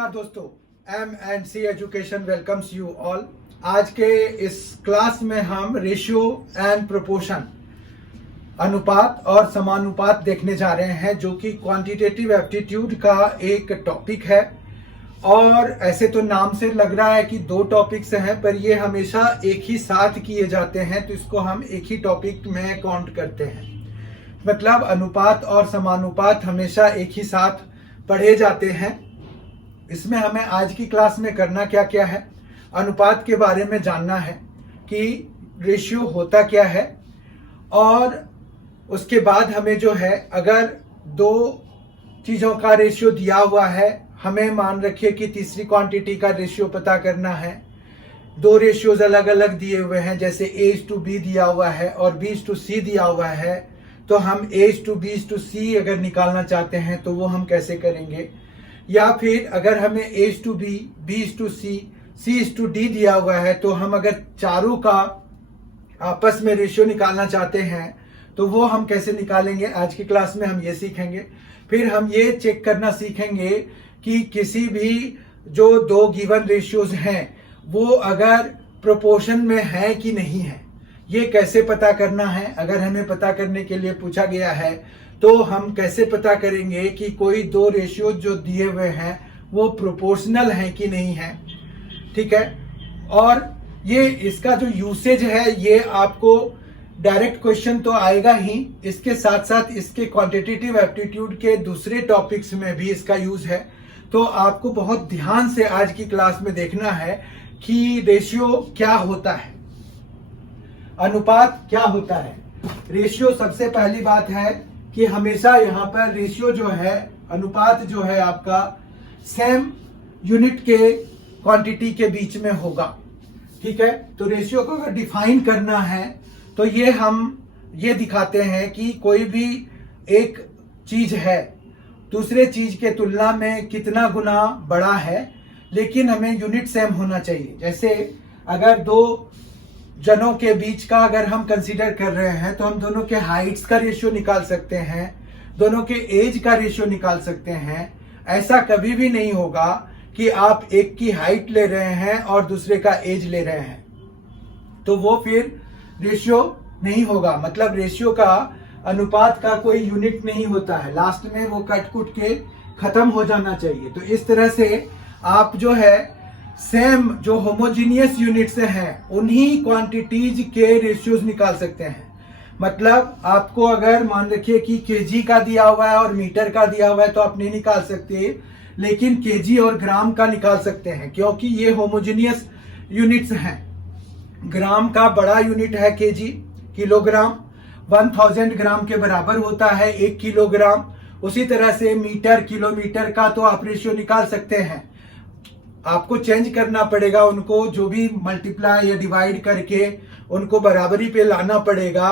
नमस्कार दोस्तों, M&C education welcomes you all. आज के इस क्लास में हम रेशियो एंड प्रोपोर्शन, अनुपात और समानुपात देखने जा रहे हैं, जो कि क्वांटिटेटिव एप्टीट्यूड का एक टॉपिक है। और ऐसे तो नाम से लग रहा है कि दो टॉपिक्स हैं, पर ये हमेशा एक ही साथ किए जाते हैं, तो इसको हम एक ही टॉपिक में काउंट करते हैं। मतलब अनुपात और समानुपात हमेशा एक ही साथ पढ़े जाते हैं। इसमें हमें आज की क्लास में करना क्या क्या है, अनुपात के बारे में जानना है कि रेशियो होता क्या है, और उसके बाद हमें जो है, अगर दो चीज़ों का रेशियो दिया हुआ है, हमें मान रखिए कि तीसरी क्वांटिटी का रेशियो पता करना है। दो रेशियोज अलग अलग दिए हुए हैं, जैसे A:B दिया हुआ है और B:C दिया हुआ है, तो हम A:B:C अगर निकालना चाहते हैं तो वो हम कैसे करेंगे। या फिर अगर हमें A:B, B:C, C:D दिया हुआ है, तो हम अगर चारों का आपस में रेशियो निकालना चाहते हैं तो वो हम कैसे निकालेंगे। आज की क्लास में हम ये सीखेंगे। फिर हम ये चेक करना सीखेंगे कि किसी भी जो दो गिवन रेशियोज हैं वो अगर प्रोपोर्शन में है कि नहीं है, ये कैसे पता करना है। अगर हमें पता करने के लिए पूछा गया है तो हम कैसे पता करेंगे कि कोई दो रेशियो जो दिए हुए हैं वो प्रोपोर्शनल हैं कि नहीं है, ठीक है। और ये इसका जो यूसेज है, ये आपको डायरेक्ट क्वेश्चन तो आएगा ही, इसके साथ साथ इसके क्वांटिटेटिव एप्टीट्यूड के दूसरे टॉपिक्स में भी इसका यूज है। तो आपको बहुत ध्यान से आज की क्लास में देखना है कि रेशियो क्या होता है, अनुपात क्या होता है। रेशियो, सबसे पहली बात है कि हमेशा यहाँ पर रेशियो जो है, अनुपात जो है आपका सेम यूनिट के क्वांटिटी के बीच में होगा, ठीक है। तो रेशियो को अगर डिफाइन करना है तो ये हम ये दिखाते हैं कि कोई भी एक चीज है दूसरे चीज के तुलना में कितना गुना बड़ा है, लेकिन हमें यूनिट सेम होना चाहिए। जैसे अगर दो जनों के बीच का अगर हम कंसीडर कर रहे हैं तो हम दोनों के हाइट्स का रेशियो निकाल सकते हैं, दोनों के एज का रेशियो निकाल सकते हैं। ऐसा कभी भी नहीं होगा कि आप एक की हाइट ले रहे हैं और दूसरे का एज ले रहे हैं, तो वो फिर रेशियो नहीं होगा। मतलब रेशियो का, अनुपात का कोई यूनिट नहीं होता है, लास्ट में वो कट कुट के खत्म हो जाना चाहिए। तो इस तरह से आप जो है सेम जो होमोजीनियस यूनिट्स हैं उन्हीं क्वांटिटीज के रेशियोज निकाल सकते हैं। मतलब आपको अगर मान रखिए कि केजी का दिया हुआ है और मीटर का दिया हुआ है तो आप नहीं निकाल सकते, लेकिन केजी और ग्राम का निकाल सकते हैं, क्योंकि ये होमोजीनियस यूनिट्स हैं। ग्राम का बड़ा यूनिट है केजी, किलोग्राम 1000 ग्राम के बराबर होता है 1 किलोग्राम। उसी तरह से मीटर, किलोमीटर का तो आप रेशियो निकाल सकते हैं। आपको चेंज करना पड़ेगा उनको, जो भी मल्टीप्लाई या डिवाइड करके उनको बराबरी पे लाना पड़ेगा।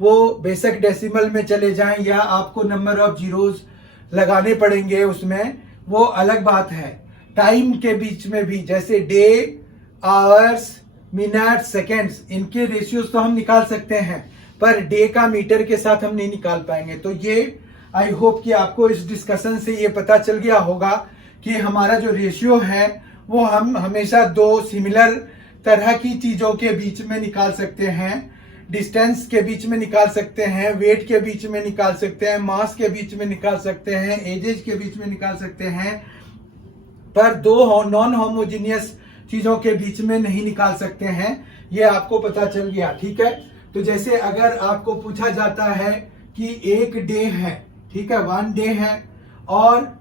वो बेसिक डेसिमल में चले जाएं या आपको नंबर ऑफ जीरोस लगाने पड़ेंगे, उसमें वो अलग बात है। टाइम के बीच में भी, जैसे डे, आवर्स, मिनट, सेकेंड्स, इनके रेशियोज तो हम निकाल सकते हैं, पर डे का मीटर के साथ हम नहीं निकाल पाएंगे। तो ये आई होप कि आपको इस डिस्कशन से ये पता चल गया होगा कि हमारा जो रेशियो है वो हम हमेशा दो सिमिलर तरह की चीजों के बीच में निकाल सकते हैं। डिस्टेंस के बीच में निकाल सकते हैं, वेट के बीच में निकाल सकते हैं, मास के बीच में निकाल सकते हैं, एजेज के बीच में निकाल सकते हैं, पर दो नॉन होमोजीनियस चीजों के बीच में नहीं निकाल सकते हैं। ये आपको पता चल गया, ठीक है। तो जैसे अगर आपको पूछा जाता है कि एक डे है, ठीक है, 1 डे है, और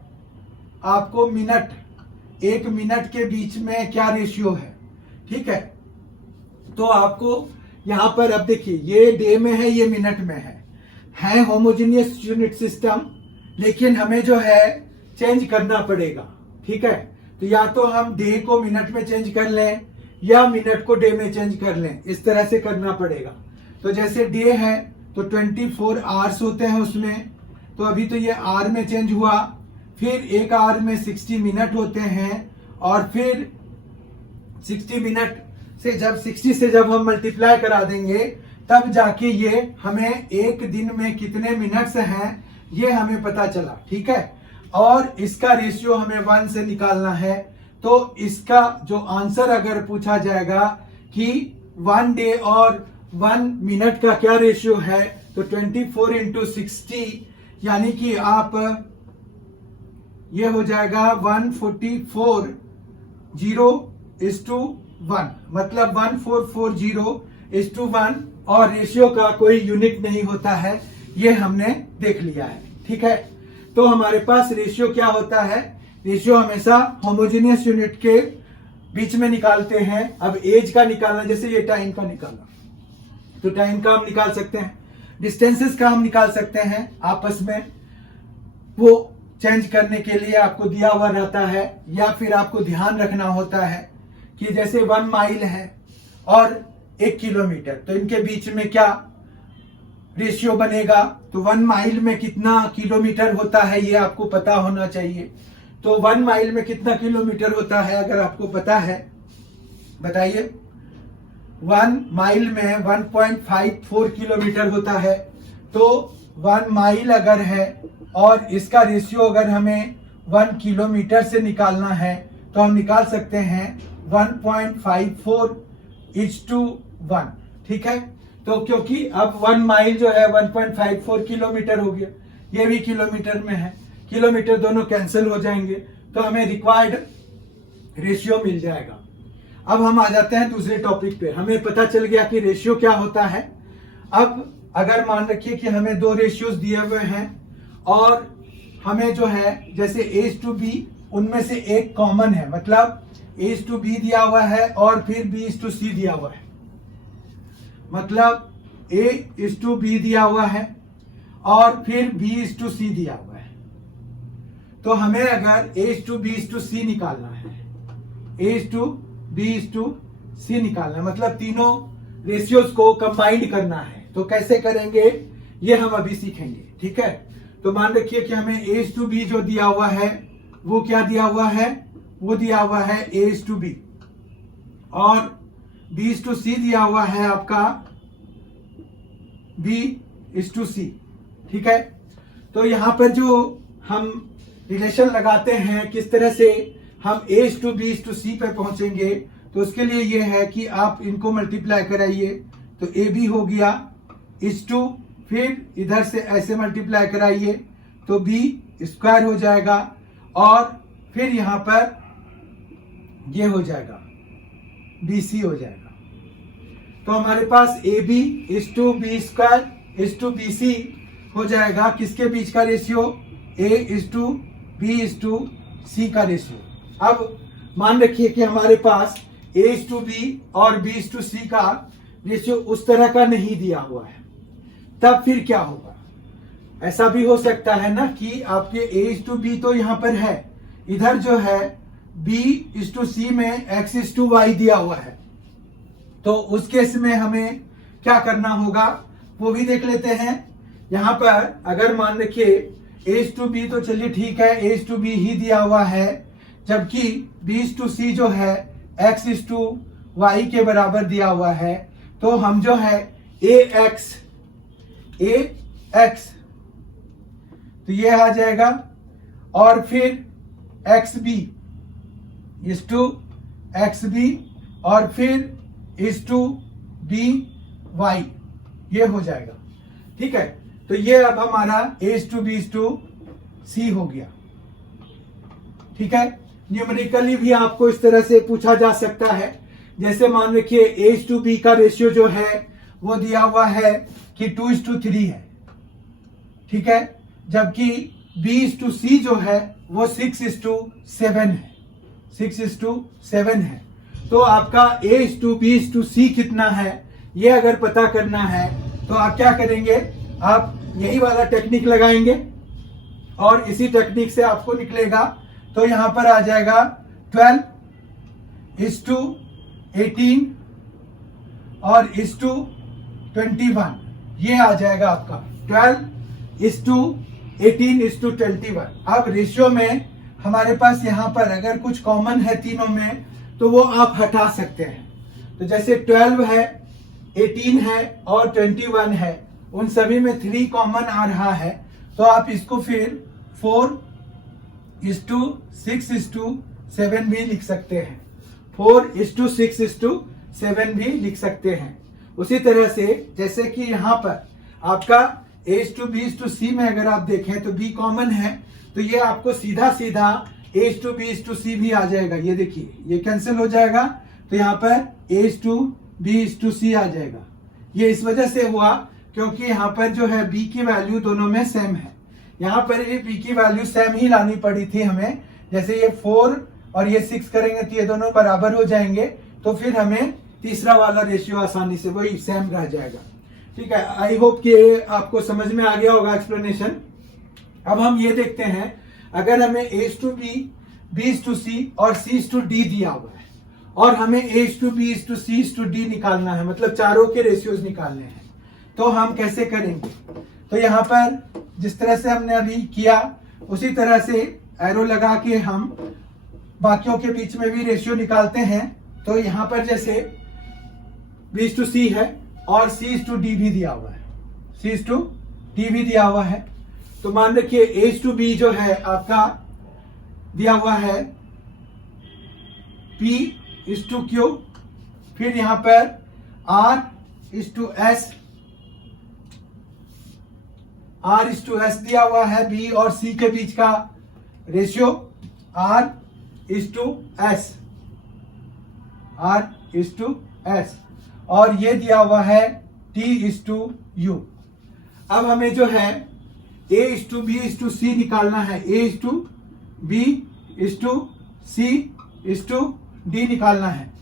आपको मिनट, 1 मिनट के बीच में क्या रेशियो है, ठीक है। तो आपको यहां पर अब देखिए, ये डे में है, ये मिनट में है होमोजेनियस यूनिट सिस्टम, लेकिन हमें जो है चेंज करना पड़ेगा, ठीक है। तो या तो हम डे को मिनट में चेंज कर लें या मिनट को डे में चेंज कर लें, इस तरह से करना पड़ेगा। तो जैसे डे है तो 24 आवर्स होते हैं उसमें, तो अभी तो ये आवर में चेंज हुआ। फिर एक आवर में 60 मिनट होते हैं, और फिर 60 मिनट से जब 60 से जब हम मल्टीप्लाई करा देंगे तब जाके ये हमें एक दिन में कितने मिनट्स हैं ये हमें पता चला, ठीक है। और इसका रेशियो हमें 1 से निकालना है। तो इसका जो आंसर अगर पूछा जाएगा कि 1 डे और 1 मिनट का क्या रेशियो है, तो 24 इंटू 60, यानी कि आप ये हो जाएगा 144 0:1, मतलब 1440 1:1, और रेशियो का कोई यूनिट नहीं होता है, ये हमने देख लिया है। ठीक है, तो हमारे पास रेशियो क्या होता है, रेशियो हमेशा होमोजेनियस यूनिट के बीच में निकालते हैं। अब एज का निकालना, जैसे ये टाइम का निकालना, तो टाइम का हम निकाल सकते हैं, डिस्टेंसेस का हम निकाल सकते हैं आपस में, वो चेंज करने के लिए आपको दिया हुआ रहता है, या फिर आपको ध्यान रखना होता है कि जैसे 1 माइल है और 1 किलोमीटर, तो इनके बीच में क्या रेशियो बनेगा, तो 1 माइल में कितना किलोमीटर होता है ये आपको पता होना चाहिए। तो 1 माइल में कितना किलोमीटर होता है अगर आपको पता है, बताइए। 1 माइल में 1.54 किलोमीटर होता है। तो 1 माइल अगर है और इसका रेशियो अगर हमें 1 किलोमीटर से निकालना है, तो हम निकाल सकते हैं 1.54:1। ठीक है, तो क्योंकि अब 1 माइल जो है 1.54 किलोमीटर हो गया, ये भी किलोमीटर में है, किलोमीटर दोनों कैंसिल हो जाएंगे, तो हमें रिक्वायर्ड रेशियो मिल जाएगा। अब हम आ जाते हैं दूसरे टॉपिक पे। हमें पता चल गया कि रेशियो क्या होता है। अब अगर मान रखिए कि हमें 2 रेशियोज दिए हुए हैं और हमें जो है जैसे A:B, उनमें से एक कॉमन है, मतलब A:B दिया हुआ है और फिर B:C दिया हुआ है, मतलब A:B दिया हुआ है और फिर B:C दिया हुआ है। तो हमें अगर A:B:C निकालना है, A:B:C निकालना है, मतलब तीनों रेशियोज को कंबाइंड करना है। तो कैसे करेंगे ये हम अभी सीखेंगे। ठीक है, तो मान रखिए कि हमें A:B जो दिया हुआ है वो क्या दिया हुआ है, वो दिया हुआ है A:B, और B:C दिया हुआ है आपका B:C। ठीक है, तो यहां पर जो हम रिलेशन लगाते हैं, किस तरह से हम A:B:C पे पहुंचेंगे, तो उसके लिए ये है कि आप इनको मल्टीप्लाई कराइए, तो AB हो गया इस2, फिर इधर से ऐसे मल्टीप्लाई कराइए तो B² हो जाएगा, और फिर यहां पर ये हो जाएगा BC हो जाएगा। तो हमारे पास AB इस2 B² इस2 BC हो जाएगा। किसके बीच का रेशियो, A:2 B:C का रेशियो। अब मान रखिए कि हमारे पास A:B और B:C का रेशियो उस तरह का नहीं दिया हुआ है, तब फिर क्या होगा। ऐसा भी हो सकता है ना कि आपके A:B तो यहां पर है, इधर जो है B:C में X:Y दिया हुआ है, तो उस केस में हमें क्या करना होगा वो भी देख लेते हैं। यहां पर अगर मान रखिए A:B तो चलिए ठीक है, A:B ही दिया हुआ है, जबकि B:C जो है X:Y के बराबर दिया हुआ है, तो हम जो है AX तो ये आ जाएगा, और फिर XB XB और फिर BY ये हो जाएगा। ठीक है, तो ये अब हमारा A:B:C हो गया। ठीक है, न्यूमेरिकली भी आपको इस तरह से पूछा जा सकता है। जैसे मान रखिए A:B का रेशियो जो है वो दिया हुआ है कि 2:3 है। ठीक है, जबकि B:C जो है वो 6:7 है, 6:7 है। तो आपका A:B:C कितना है ये अगर पता करना है तो आप क्या करेंगे, आप यही वाला टेक्निक लगाएंगे और इसी टेक्निक से आपको निकलेगा। तो यहां पर आ जाएगा 12:18 और 21, ये आ जाएगा आपका 12:18:21। अब रेशियो में हमारे पास यहां पर अगर कुछ कॉमन है तीनों में तो वो आप हटा सकते हैं। तो जैसे 12 है, 18 है और 21 है, उन सभी में 3 कॉमन आ रहा है, तो आप इसको फिर 4 4:6:7 भी लिख सकते हैं, 4:6:7 भी लिख सकते हैं। उसी तरह से जैसे कि यहाँ पर आपका A:B:C में अगर आप देखें तो B कॉमन है, तो ये आपको सीधा सीधा A:B:C भी आ जाएगा। ये देखिए ये कैंसिल हो जाएगा, तो यहाँ पर A:B:C आ जाएगा। ये इस वजह से हुआ क्योंकि यहाँ पर जो है B की वैल्यू दोनों में सेम है। यहाँ पर ये B की वैल्यू सेम ही लानी पड़ी थी हमें, जैसे ये 4 और ये 6 करेंगे तो ये दोनों बराबर हो जाएंगे, तो फिर हमें तीसरा वाला रेशियो आसानी से वही सेम रह जाएगा। ठीक है, आई होप कि आपको समझ में आ गया होगा एक्सप्लेनेशन। अब हम ये देखते हैं, अगर हमें A:B, B:C और C:D दिया हुआ है और हमें A:B, C:D निकालना है, मतलब चारों के रेशियोज निकालने हैं, तो हम कैसे करेंगे? तो यहाँ पर जिस तरह से हमने अभी किया उसी तरह से एरो लगा के हम बाकियों के बीच में भी रेशियो निकालते हैं। तो यहाँ पर जैसे B:C है और C:D भी दिया हुआ है, C:D भी दिया हुआ है, तो मान रखिए A:B जो है आपका दिया हुआ है P:Q, फिर यहाँ पर R:S दिया हुआ है, B और C के बीच का रेशियो R:S, और ये दिया हुआ है T:U। अब हमें जो है A:B:C निकालना है, A:B:C:D निकालना है।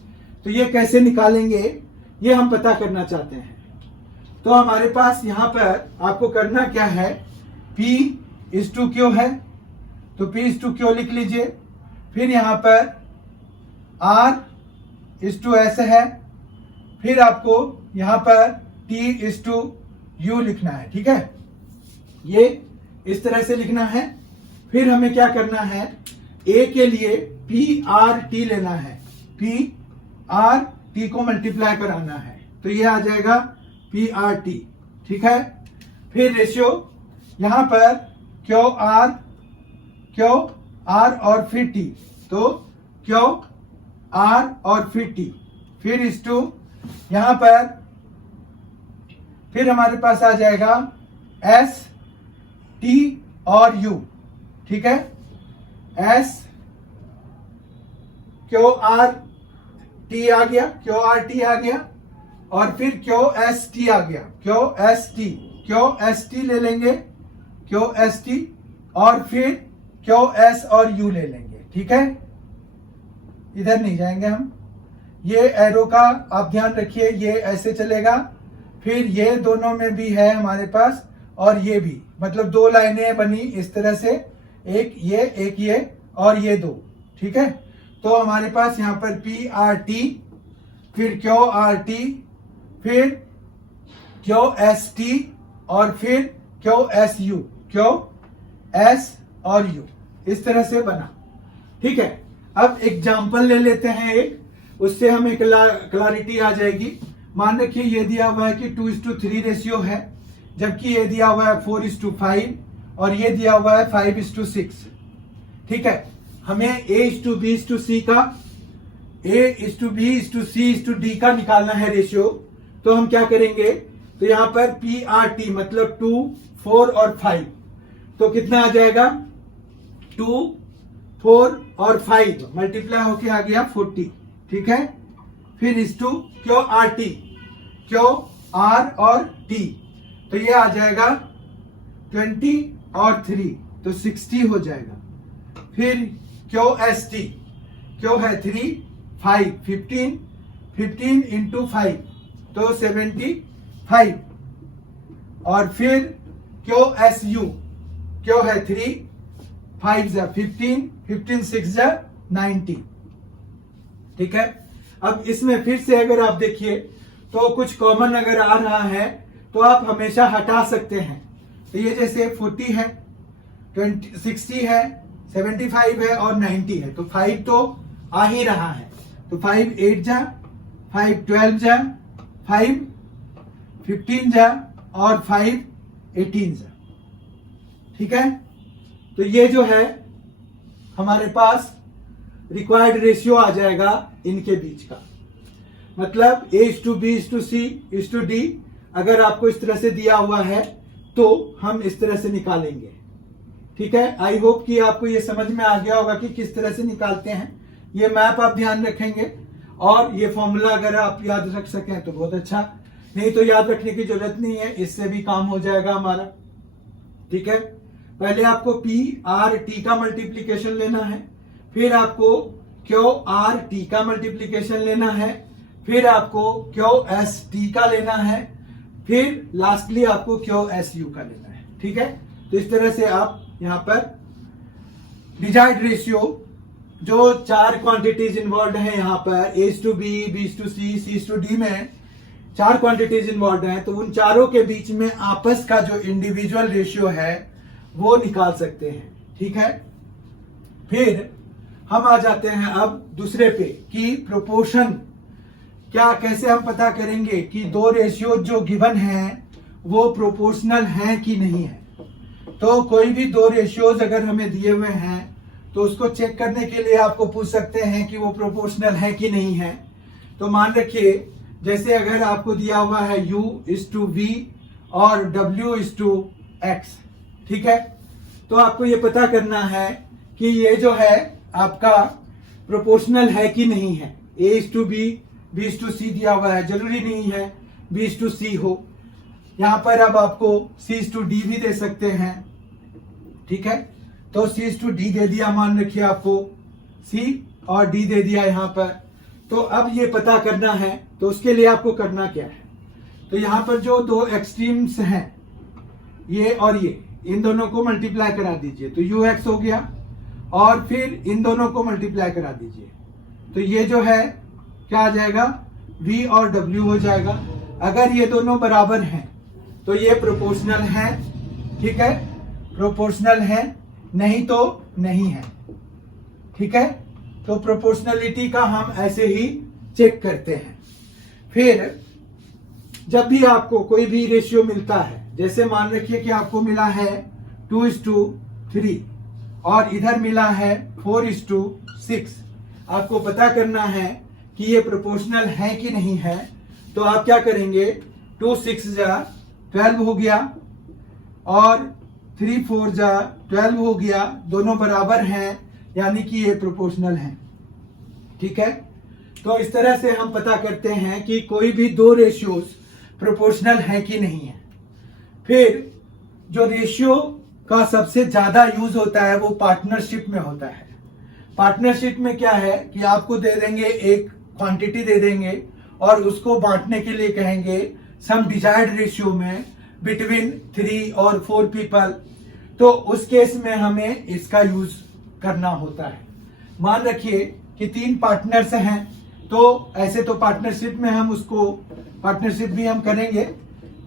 तो ये कैसे निकालेंगे, ये हम पता करना चाहते हैं। तो हमारे पास यहाँ पर आपको करना क्या है, P:Q है, तो P:Q लिख लीजिए, फिर यहाँ पर R:S है, फिर आपको यहाँ पर T:U लिखना है। ठीक है, ये इस तरह से लिखना है। फिर हमें क्या करना है, A के लिए PRT लेना है, PRT को मल्टीप्लाई कराना है, तो ये आ जाएगा PRT। ठीक है, फिर रेशियो यहां पर QR और फिर T, तो QR और फिर T, फिर इस2 यहां पर, फिर हमारे पास आ जाएगा S, T और U। ठीक है, S QRT आ गया, QRT आ गया, और फिर QST आ गया, QST ले लेंगे, QST, और फिर QS और U ले लेंगे। ठीक है, इधर नहीं जाएंगे हम, ये एरो का आप ध्यान रखिए, ये ऐसे चलेगा, फिर ये दोनों में भी है हमारे पास, और ये भी, मतलब दो लाइनें बनी इस तरह से, एक ये और ये दो। ठीक है, तो हमारे पास यहाँ पर PRT, फिर QRT, फिर QST और फिर QSU, QS और U, इस तरह से बना। ठीक है, अब एग्जाम्पल ले लेते हैं एक, उससे हमें क्लैरिटी आ जाएगी। मान रखिए ये दिया हुआ है कि 2:3 रेशियो है, जबकि ये दिया हुआ है 4:5 और ये दिया हुआ है 5:6। ठीक है, हमें A:B:C का, A:B:C:D का निकालना है रेशियो। तो हम क्या करेंगे, तो यहां पर PRT मतलब 2, 4 और 5, तो कितना आ जाएगा, 2, 4 और 5 मल्टीप्लाई होके आ गया 40। ठीक है, फिर इस2 QRT, QR और T, तो ये आ जाएगा 20 और 3, तो 60 हो जाएगा। फिर QST, Q है 3, 5, 15 इंटू 5, तो 75, और फिर QSU, Q है 3, 5 जा 15, 6 जा 90। ठीक है, अब इसमें फिर से अगर आप देखिए तो कुछ कॉमन अगर आ रहा है तो आप हमेशा हटा सकते हैं। तो ये जैसे 40 है, 60 है, 75 है और 90 है, तो 5 तो आ ही रहा है, तो 5 8 जा, 5 12 जा, 5 15 जा और 5 18 जा। ठीक है, तो ये जो है हमारे पास रिक्वायर्ड रेशियो आ जाएगा इनके बीच का। मतलब A/B/C/D अगर आपको इस तरह से दिया हुआ है तो हम इस तरह से निकालेंगे। ठीक है, आई होप कि आपको ये समझ में आ गया होगा कि किस तरह से निकालते हैं। ये मैप आप ध्यान रखेंगे और ये फॉर्मूला अगर आप याद रख सकें तो बहुत अच्छा, नहीं तो याद रखने की जरूरत नहीं है, इससे भी काम हो जाएगा हमारा। ठीक है, पहले आपको PR/T का मल्टीप्लीकेशन लेना है, फिर आपको QR/T का मल्टीप्लीकेशन लेना है, फिर आपको QST का लेना है, फिर लास्टली आपको QSU का लेना है। ठीक है, तो इस तरह से आप यहां पर डिजाइड रेशियो जो 4 क्वांटिटीज इन्वॉल्व हैं यहां पर A/B, B/C, C/D में 4 क्वांटिटीज इन्वॉल्व हैं, तो उन चारों के बीच में आपस का जो इंडिविजुअल रेशियो है वो निकाल सकते हैं। ठीक है, फिर हम आ जाते हैं अब दूसरे पे कि प्रोपोर्शन क्या, कैसे हम पता करेंगे कि दो रेशियो जो गिवन हैं वो प्रोपोर्शनल हैं कि नहीं है। तो कोई भी दो रेशियोज अगर हमें दिए हुए हैं तो उसको चेक करने के लिए आपको पूछ सकते हैं कि वो प्रोपोर्शनल है कि नहीं है। तो मान रखिए जैसे अगर आपको दिया हुआ है U/V और W/X, ठीक है, तो आपको ये पता करना है कि ये जो है आपका प्रोपोर्शनल है कि नहीं है। A/B, B/C दिया हुआ है, जरूरी नहीं है B/C हो। यहां पर अब आपको C/D भी दे सकते हैं। ठीक है, तो C/D दे दिया, मान रखिए आपको C और D दे दिया यहां पर। तो अब ये पता करना है, तो उसके लिए आपको करना क्या है, तो यहां पर जो दो एक्सट्रीम्स हैं ये और ये, इन दोनों को मल्टीप्लाई करा दीजिए तो UX हो गया, और फिर इन दोनों को मल्टीप्लाई करा दीजिए तो ये जो है क्या आ जाएगा, V और W हो जाएगा। अगर ये दोनों बराबर हैं तो ये प्रोपोर्शनल है। ठीक है, प्रोपोर्शनल है, नहीं तो नहीं है। ठीक है, तो प्रोपोर्शनलिटी का हम ऐसे ही चेक करते हैं। फिर जब भी आपको कोई भी रेशियो मिलता है, जैसे मान रखिए कि आपको मिला है 2:3 और इधर मिला है 4:6, आपको पता करना है कि ये प्रोपोर्शनल है कि नहीं है। तो आप क्या करेंगे, 2 6 जा 12 हो गया और 3 4 जा 12 हो गया, दोनों बराबर हैं, यानी कि ये प्रोपोर्शनल हैं। ठीक है, तो इस तरह से हम पता करते हैं कि कोई भी दो रेशियोज प्रोपोर्शनल है कि नहीं है। फिर जो रेशियो का सबसे ज्यादा यूज होता है वो पार्टनरशिप में होता है। पार्टनरशिप में क्या है कि आपको दे देंगे, एक क्वांटिटी दे देंगे और उसको बांटने के लिए कहेंगे सम डिजायर्ड रेशियो में बिटवीन 3 और 4 पीपल, तो उस केस में हमें इसका यूज करना होता है। मान रखिए कि 3 पार्टनर्स हैं, तो ऐसे तो पार्टनरशिप में हम उसको, पार्टनरशिप भी हम करेंगे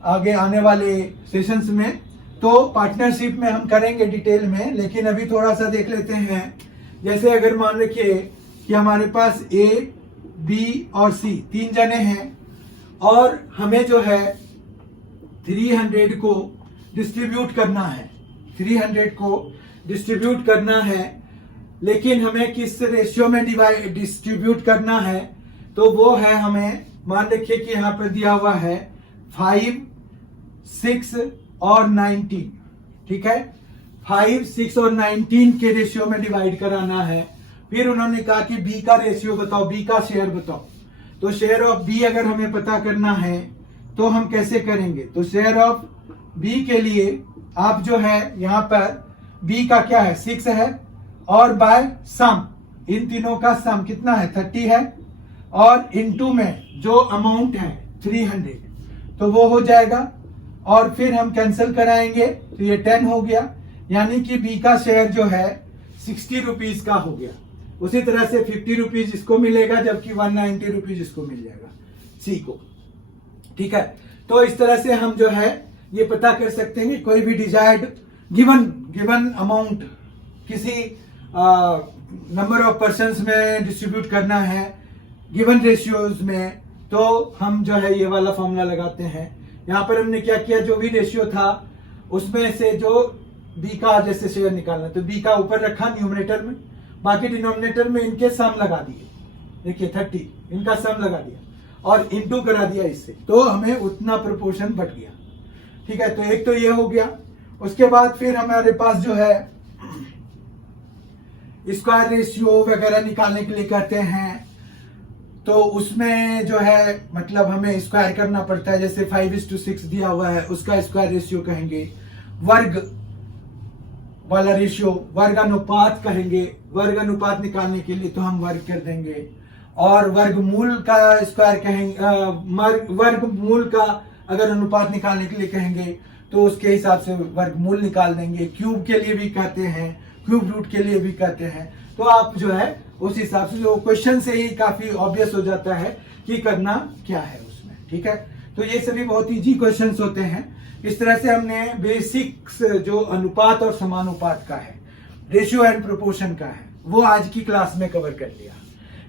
आगे आने वाले सेशंस में, तो पार्टनरशिप में हम करेंगे डिटेल में, लेकिन अभी थोड़ा सा देख लेते हैं। जैसे अगर मान रखिए कि हमारे पास A, B और C 3 जने हैं और हमें जो है 300 को डिस्ट्रीब्यूट करना है, 300 को डिस्ट्रीब्यूट करना है, लेकिन हमें किस रेशियो में डिस्ट्रीब्यूट करना है, तो वो है हमें, मान रखिए कि यहां पर दिया हुआ है 5, 6 और 19। ठीक है, 5, 6 और 19 के रेशियो में डिवाइड कराना है। फिर उन्होंने कहा कि B का रेशियो बताओ, B का शेयर बताओ। तो शेयर ऑफ B अगर हमें पता करना है तो हम कैसे करेंगे, तो शेयर ऑफ B के लिए आप जो है यहां पर B का क्या है 6 है, और बाय सम, इन तीनों का सम कितना है 30 है, और इनटू में जो अमाउंट है 300, तो वो हो जाएगा, और फिर हम कैंसिल कराएंगे तो ये 10 हो गया, यानी कि B का शेयर जो है 60 रुपीज का हो गया। उसी तरह से 50 रुपीज इसको मिलेगा, जबकि 190 रुपीज इसको मिल जाएगा C को। ठीक है, तो इस तरह से हम जो है ये पता कर सकते हैं कि कोई भी डिजायर्ड गिवन अमाउंट किसी नंबर ऑफ पर्सन्स में डिस्ट्रीब्यूट करना है गिवन रेशियोज में, तो हम जो है ये वाला फॉर्मूला लगाते हैं। यहाँ पर हमने क्या किया, जो भी रेशियो था उसमें से जो B का जैसे शेयर निकालना, तो B का ऊपर रखा न्यूमरेटर में, बाकी डिनोमिनेटर में इनके सम लगा दिए, देखिए 30 इनका सम लगा दिया और इनटू करा दिया इससे, तो हमें उतना प्रोपोर्शन बढ़ गया। ठीक है, तो एक तो ये हो गया। उसके बाद फिर हमारे पास जो है स्क्वायर रेशियो वगैरह निकालने के लिए कहते हैं, तो उसमें जो है मतलब हमें स्क्वायर करना पड़ता है। जैसे 5:6 दिया हुआ है, उसका स्क्वायर रेशियो कहेंगे। वर्ग वाला रेशियो वर्ग अनुपात कहेंगे, वर्ग अनुपात निकालने के लिए तो हम वर्ग कर देंगे। और वर्गमूल का स्क्वायर कहेंगे, वर्गमूल का अगर अनुपात निकालने के लिए कहेंगे तो उसके हिसाब से वर्गमूल निकाल देंगे। क्यूब के लिए भी कहते हैं, क्यूब रूट के लिए भी कहते हैं। तो आप जो है उस हिसाब से, जो क्वेश्चन से ही काफी ऑब्वियस हो जाता है कि करना क्या है उसमें। ठीक है, तो ये सभी बहुत इजी क्वेश्चंस होते हैं। इस तरह से हमने बेसिक्स जो अनुपात और समानुपात का है, रेशियो एंड प्रोपोर्शन का है, वो आज की क्लास में कवर कर लिया।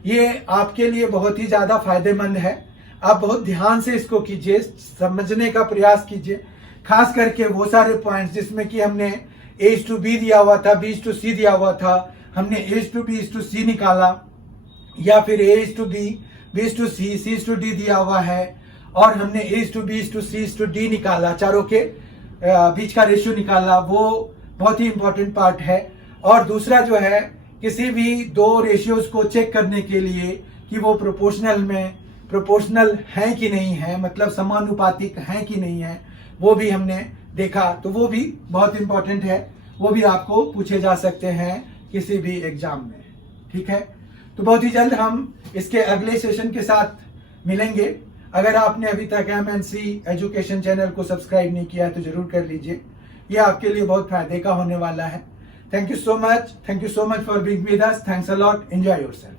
ये आपके लिए बहुत ही ज्यादा फायदेमंद है। आप बहुत ध्यान से इसको कीजिए, समझने का प्रयास कीजिए, खास करके वो सारे पॉइंट्स जिसमें कि हमने A/B दिया हुआ था, B/C दिया हुआ था, हमने A/B/C निकाला, या फिर A/B, B/C, C/D दिया हुआ है, और हमने A/B, C/D निकाला, चारों के बीच का रेशियो निकाला। वो बहुत ही इंपॉर्टेंट पार्ट है। और दूसरा जो है, किसी भी दो रेशियोज को चेक करने के लिए कि वो प्रोपोर्शनल है कि नहीं है, मतलब समानुपातिक है कि नहीं है, वो भी हमने देखा। तो वो भी बहुत इंपॉर्टेंट है, वो भी आपको पूछे जा सकते हैं किसी भी एग्जाम में। ठीक है, तो बहुत ही जल्द हम इसके अगले सेशन के साथ मिलेंगे। अगर आपने अभी तक MNC एजुकेशन चैनल को सब्सक्राइब नहीं किया है तो जरूर कर लीजिए, ये आपके लिए बहुत फायदे का होने वाला है। Thank you so much for being with us. Thanks a lot. Enjoy yourself.